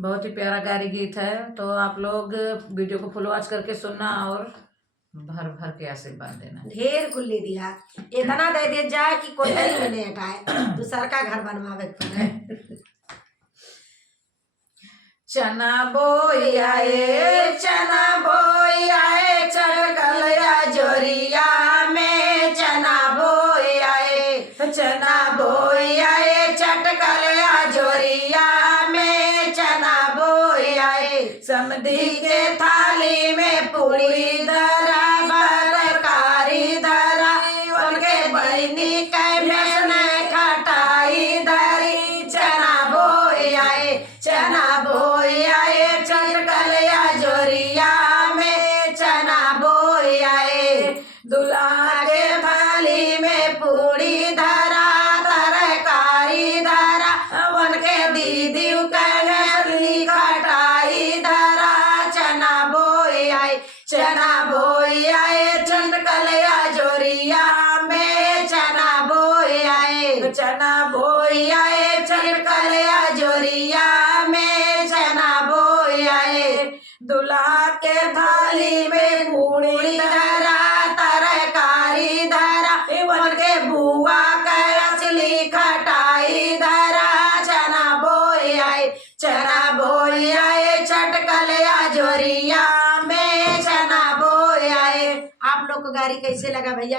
बहुत ही प्यारा गारी गीत है। तो आप लोग वीडियो को फुल वॉच करके सुनना और भर भर के आशीर्वाद देना। ढेर कुल्ली दिया इतना दे दे जाए कि कोई में नहीं हटाए, दूसर का घर बनवावे पड़े। चना बोयाए चना बोयाए चढ़कलया जोरिया में चना बोयाए चटकलया जोरिया में चना बोयाए समधी के थाली में पूरी धरा बलकारी धरा उनके बहनी के में खटाई धरी चना बोयाए चटकलया जोरिया में चना बोयाए दूल्हा के थाली में पूरी धरा तरकारी धरा उनके दीदी कहली खटाई धरा चना बोयाए चटकलया जोरिया में चना बोयाए चटकलया जोरिया में चना बोयाए दूल्हा के थाली में पूरी धरा तरकारी धरा उनके बुआ के असली खटाई धरा चना बोयाए चटकलया जोरिया में चना बोयाए। आप लोग को गारी कैसे लगा भैया?